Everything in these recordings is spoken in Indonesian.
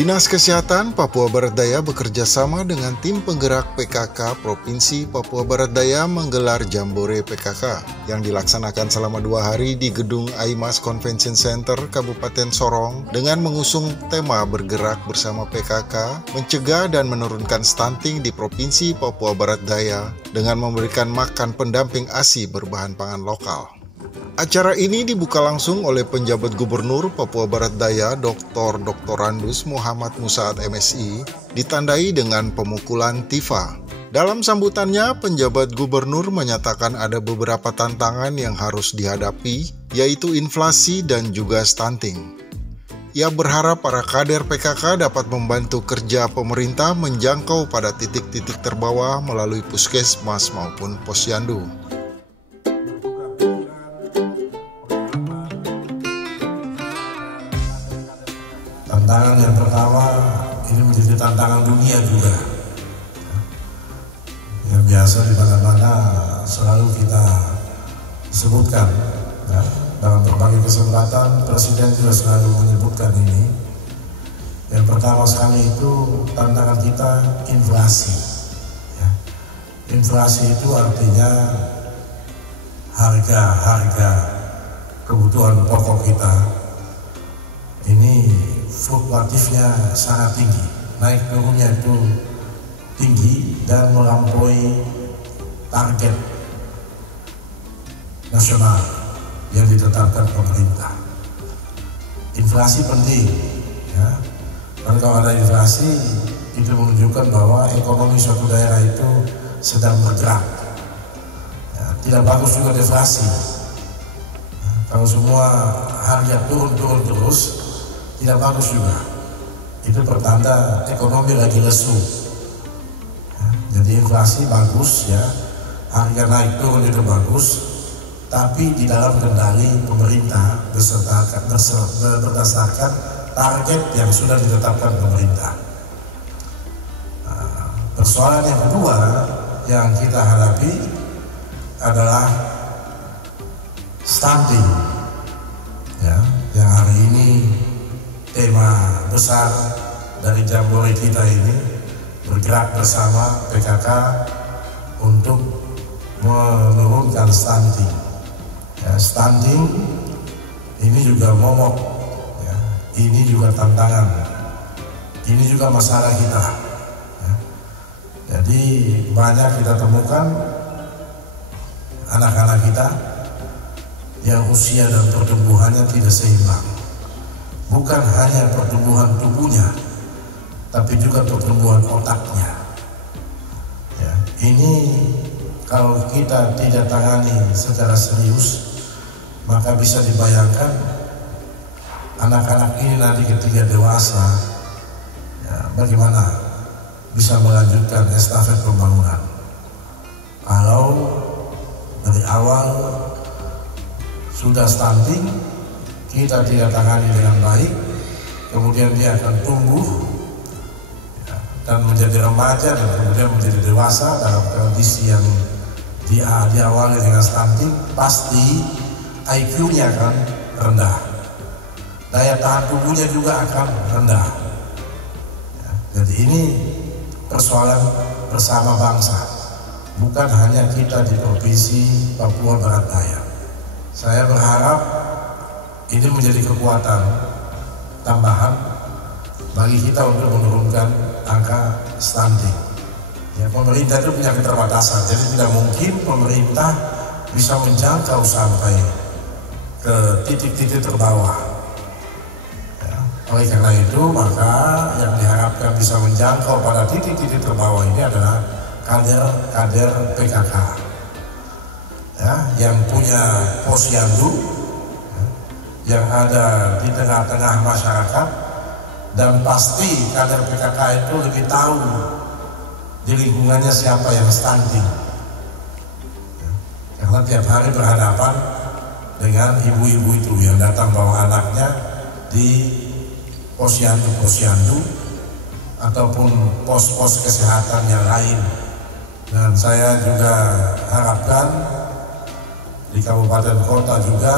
Dinas Kesehatan Papua Barat Daya bekerja sama dengan tim penggerak PKK Provinsi Papua Barat Daya menggelar Jambore PKK yang dilaksanakan selama 2 hari di Gedung Aimas Convention Center Kabupaten Sorong dengan mengusung tema bergerak bersama PKK, mencegah dan menurunkan stunting di Provinsi Papua Barat Daya dengan memberikan makan pendamping ASI berbahan pangan lokal. Acara ini dibuka langsung oleh penjabat Gubernur Papua Barat Daya Dr. Randus Muhammad Musaad MSI, ditandai dengan pemukulan tifa. Dalam sambutannya, penjabat Gubernur menyatakan ada beberapa tantangan yang harus dihadapi, yaitu inflasi dan juga stunting. Ia berharap para kader PKK dapat membantu kerja pemerintah menjangkau pada titik-titik terbawah melalui puskesmas maupun posyandu. Tantangan yang pertama, ini menjadi tantangan dunia juga. Yang biasa di mana-mana selalu kita sebutkan, ya. Dalam berbagai kesempatan Presiden juga selalu menyebutkan ini. Yang pertama sekali itu tantangan kita inflasi. Ya. Inflasi itu artinya harga kebutuhan pokok kita ini fluktuatifnya sangat tinggi, naik turunnya itu tinggi dan melampaui target nasional yang ditetapkan pemerintah. Inflasi penting, ya. Dan kalau ada inflasi itu menunjukkan bahwa ekonomi suatu daerah itu sedang bergerak. Ya, tidak bagus juga deflasi. Ya, kalau semua harga turun terus, tidak bagus juga. Itu pertanda ekonomi lagi lesu. Ya, jadi inflasi bagus, ya, harga naik turun itu bagus, tapi di dalam kendali pemerintah berdasarkan target yang sudah ditetapkan pemerintah. Nah, persoalan yang kedua yang kita hadapi adalah stunting, ya, yang hari ini tema besar dari Jambore kita ini, bergerak bersama PKK untuk menurunkan stunting. Ya, stunting ini juga momok, ya, ini juga tantangan, ini juga masalah kita. Ya. Jadi banyak kita temukan anak-anak kita yang usia dan pertumbuhannya tidak seimbang. Bukan hanya pertumbuhan tubuhnya, tapi juga pertumbuhan otaknya. Ya, ini kalau kita tidak tangani secara serius, maka bisa dibayangkan anak-anak ini nanti ketika dewasa, ya, bagaimana bisa melanjutkan estafet pembangunan. Kalau dari awal sudah stunting, kita tidak tangani dengan baik, kemudian dia akan tumbuh, ya, dan menjadi remaja dan kemudian menjadi dewasa dalam kondisi yang diawali dengan stunting, pasti IQ-nya akan rendah, daya tahan tubuhnya juga akan rendah. Ya, jadi ini persoalan bersama bangsa, bukan hanya kita di Provinsi Papua Barat Daya. Saya berharap ini menjadi kekuatan tambahan bagi kita untuk menurunkan angka stunting. Ya, pemerintah itu punya keterbatasan, jadi tidak mungkin pemerintah bisa menjangkau sampai ke titik-titik terbawah. Ya, oleh karena itu, maka yang diharapkan bisa menjangkau pada titik-titik terbawah ini adalah kader PKK, ya, yang punya posyandu, yang ada di tengah-tengah masyarakat, dan pasti kader PKK itu lebih tahu di lingkungannya siapa yang stunting, ya, karena tiap hari berhadapan dengan ibu-ibu itu yang datang bawa anaknya di posyandu ataupun pos-pos kesehatan yang lain. Dan saya juga harapkan di kabupaten kota juga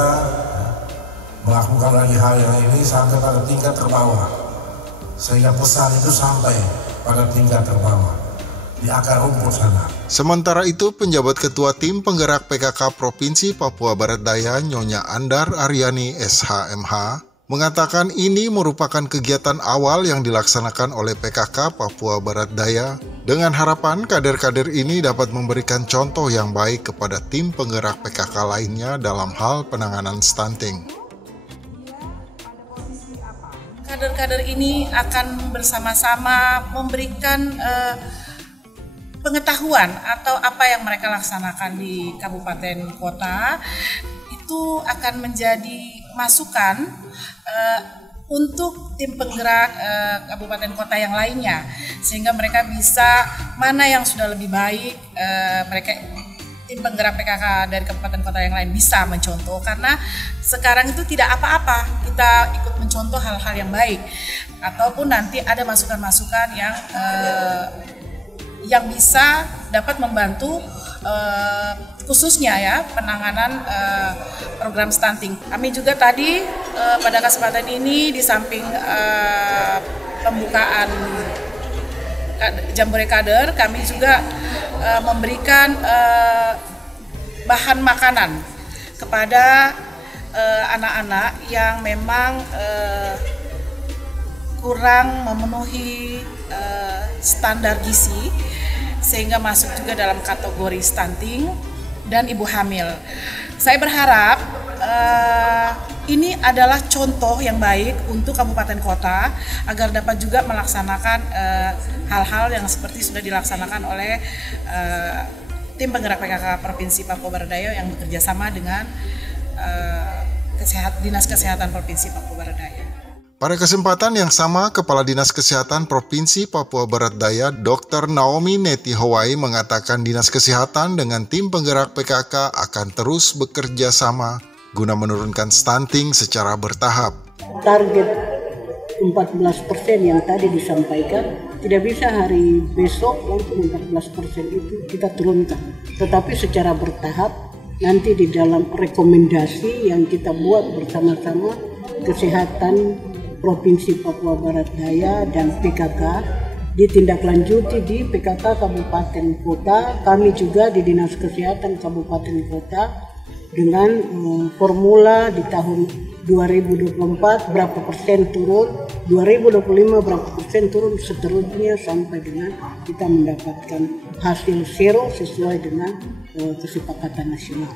melakukan lagi hal yang ini sampai pada tingkat terbawah, sehingga pesan itu sampai pada tingkat terbawah di akar rumput sana. Sementara itu, penjabat Ketua Tim Penggerak PKK Provinsi Papua Barat Daya, Nyonya Andar Aryani SHMH, mengatakan ini merupakan kegiatan awal yang dilaksanakan oleh PKK Papua Barat Daya dengan harapan kader-kader ini dapat memberikan contoh yang baik kepada tim penggerak PKK lainnya dalam hal penanganan stunting. Kader-kader ini akan bersama-sama memberikan pengetahuan atau apa yang mereka laksanakan di kabupaten kota itu akan menjadi masukan untuk tim penggerak kabupaten kota yang lainnya, sehingga mereka bisa mana yang sudah lebih baik, mereka tim penggerak PKK dari kabupaten kota yang lain bisa mencontoh, karena sekarang itu tidak apa-apa kita ikut mencontoh hal-hal yang baik, ataupun nanti ada masukan-masukan yang bisa dapat membantu khususnya ya penanganan program stunting. Kami juga tadi pada kesempatan ini di samping pembukaan Jambore Kader, kami juga memberikan bahan makanan kepada anak-anak yang memang kurang memenuhi standar gizi, sehingga masuk juga dalam kategori stunting dan ibu hamil. Saya berharap ini adalah contoh yang baik untuk kabupaten kota agar dapat juga melaksanakan hal-hal yang seperti sudah dilaksanakan oleh tim penggerak PKK Provinsi Papua Barat Daya yang bekerja sama dengan Dinas Kesehatan Provinsi Papua Barat Daya. Pada kesempatan yang sama, Kepala Dinas Kesehatan Provinsi Papua Barat Daya, Dr. Naomi Neti Hawai, mengatakan Dinas Kesehatan dengan tim penggerak PKK akan terus bekerja sama guna menurunkan stunting secara bertahap. Target 14% yang tadi disampaikan, tidak bisa hari besok langsung 14% itu kita turunkan. Tetapi secara bertahap, nanti di dalam rekomendasi yang kita buat bersama-sama Kesehatan Provinsi Papua Barat Daya dan PKK ditindaklanjuti di PKK Kabupaten Kota, kami juga di Dinas Kesehatan Kabupaten Kota dengan formula di tahun 2024 berapa persen turun, 2025 berapa persen turun, seterusnya sampai dengan kita mendapatkan hasil zero sesuai dengan kesepakatan nasional.